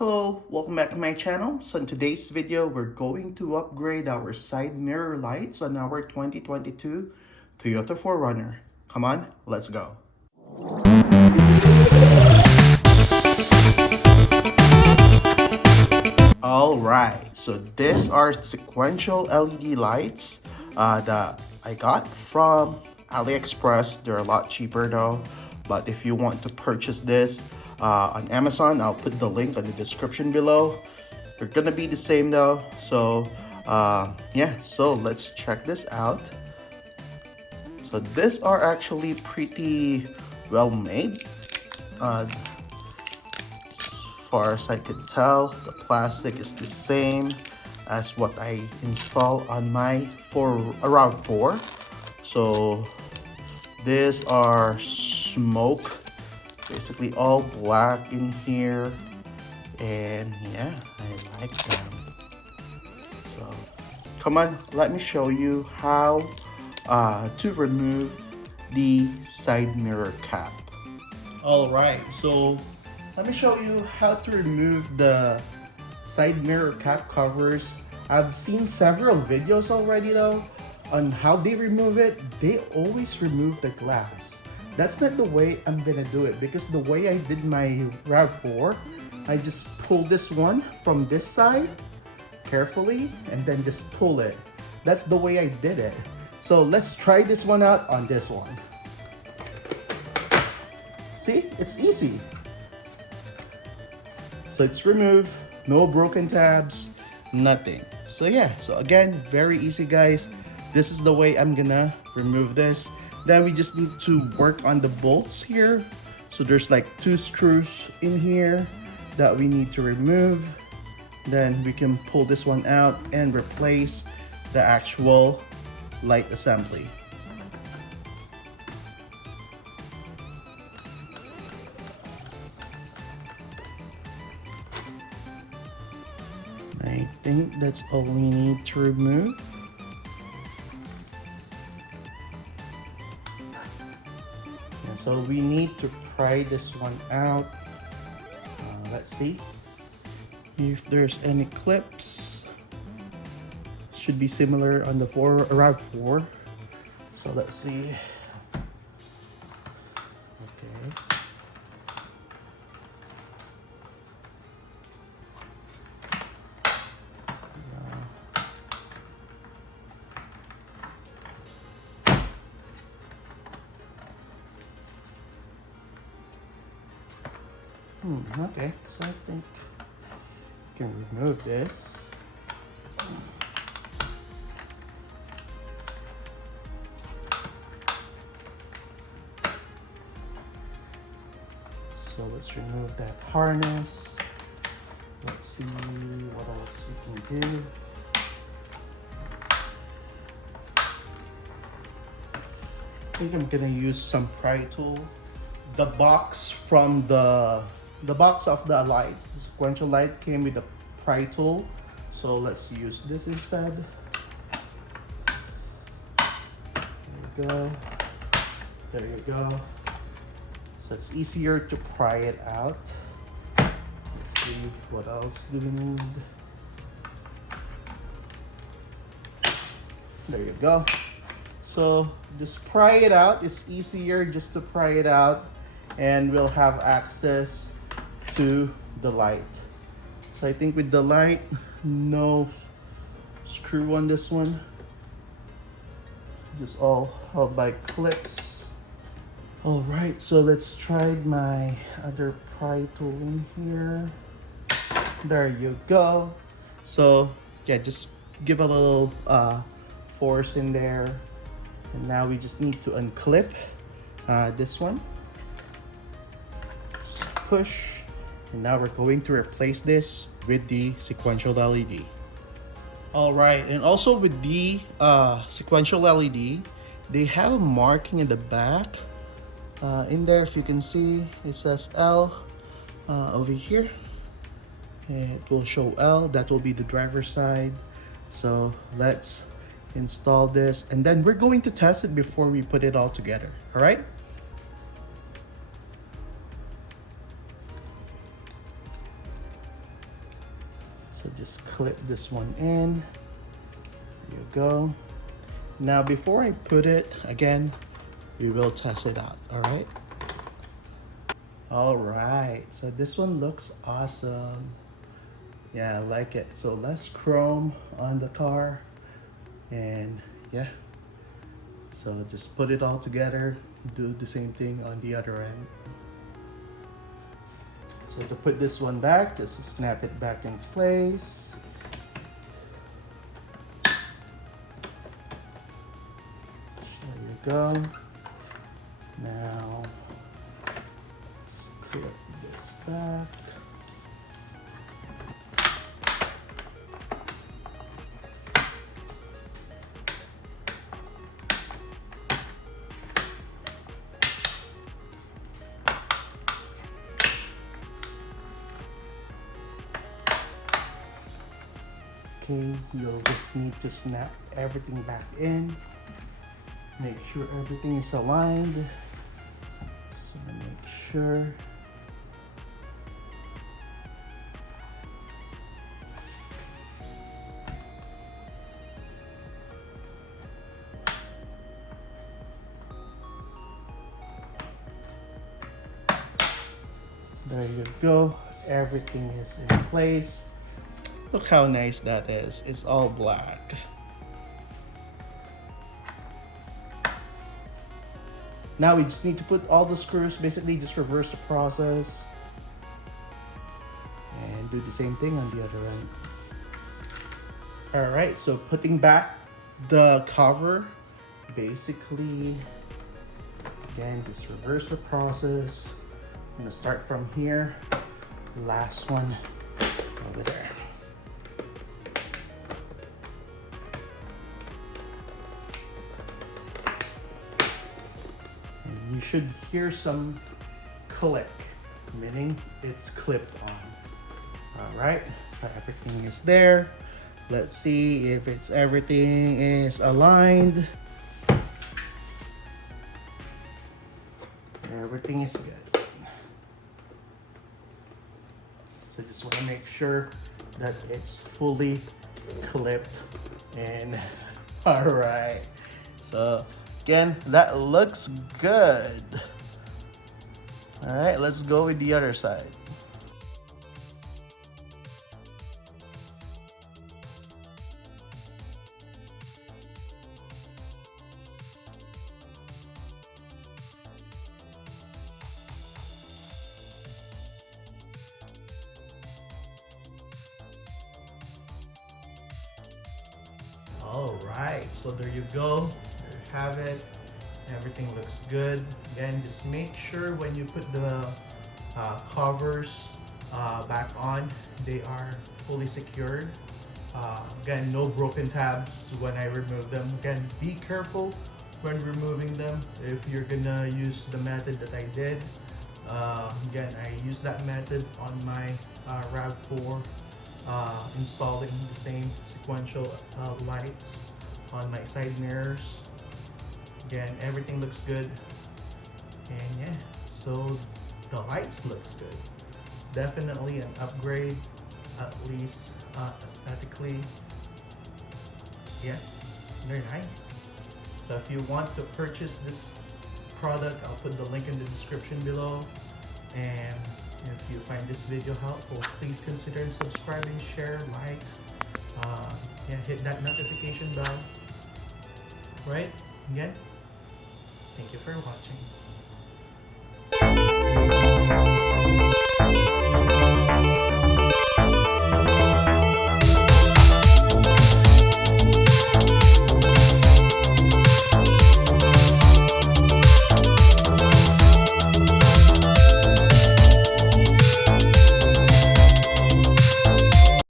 Hello, welcome back to my channel. So in today's video, we're going to upgrade our side mirror lights on our 2022 Toyota 4Runner. Come on, let's go. Alright, so these are sequential LED lights that I got from AliExpress. They're a lot cheaper though, but if you want to purchase this on Amazon, I'll put the link on the description below. They're gonna be the same though, so yeah, so let's check this out. So these are actually pretty well made. As far as I can tell, the plastic is the same as what I installed on my RAV4. So these are smoke, basically all black in here, and yeah, I like them. So come on, let me show you how to remove the side mirror cap. Alright, so let me show you how to remove the side mirror cap covers. I've seen several videos already though on how they remove it. They always remove the glass. That's not the way I'm gonna do it, because the way I did my RAV4, I just pull this one from this side carefully and then just pull it. That's the way I did it. So let's try this one out on this one. See, it's easy. So it's removed, no broken tabs, nothing. So yeah, so again, very easy guys. This is the way I'm gonna remove this. Then we just need to work on the bolts here. So there's like 2 screws in here that we need to remove. Then we can pull this one out and replace the actual light assembly. I think that's all we need to remove. And so we need to pry this one out. Let's see if there's any clips. Should be similar on the RAV4. So let's see. Okay. Okay, so I think you can remove this. So let's remove that harness. Let's see what else we can do. I think I'm gonna use some pry tool. The box from the box of the lights, the sequential light, came with a pry tool. So let's use this instead. There you go. There you go. So it's easier to pry it out. Let's see, what else do we need? There you go. So just pry it out. It's easier just to pry it out, and we'll have access to the light. So I think with the light, no screw on this one. It's just all held by clips. All right, so let's try my other pry tool in here. There you go. So yeah, just give a little force in there. And now we just need to unclip this one. Just push. And now we're going to replace this with the sequential LED. All right, and also with the sequential LED, they have a marking in the back. In there, if you can see, it says L over here. It will show L, that will be the driver's side. So let's install this, and then we're going to test it before we put it all together, all right? So just clip this one in. There you go. Now before I put it, again, we will test it out, all right? All right, so this one looks awesome. Yeah, I like it. So less chrome on the car, and yeah. So just put it all together, do the same thing on the other end. So to put this one back, just snap it back in place. There you go. Now, let's clip this back. Okay, you'll just need to snap everything back in. Make sure everything is aligned. So make sure. There you go. Everything is in place. Look how nice that is. It's all black. Now we just need to put all the screws, basically just reverse the process. And do the same thing on the other end. All right, so putting back the cover, basically, again, just reverse the process. I'm gonna start from here. Last one over there. And you should hear some click, meaning it's clipped on. All right, so everything is there. Let's see if everything is aligned. Everything is good. So just want to make sure that it's fully clipped in. All right. So again, that looks good. All right, let's go with the other side. All right, so there you go. There you have it. Everything looks good. Again, just make sure when you put the covers back on, they are fully secured. Again, no broken tabs when I remove them. Again, be careful when removing them if you're gonna use the method that I did. Again, I used that method on my RAV4, installing the same sequential lights on my side mirrors. Again, everything looks good, and yeah, so the lights looks good. Definitely an upgrade, at least aesthetically. Yeah, very nice. So if you want to purchase this product, I'll put the link in the description below. And if you find this video helpful, please consider subscribing, share, like, yeah, hit that notification bell. Right? Again, thank you for watching.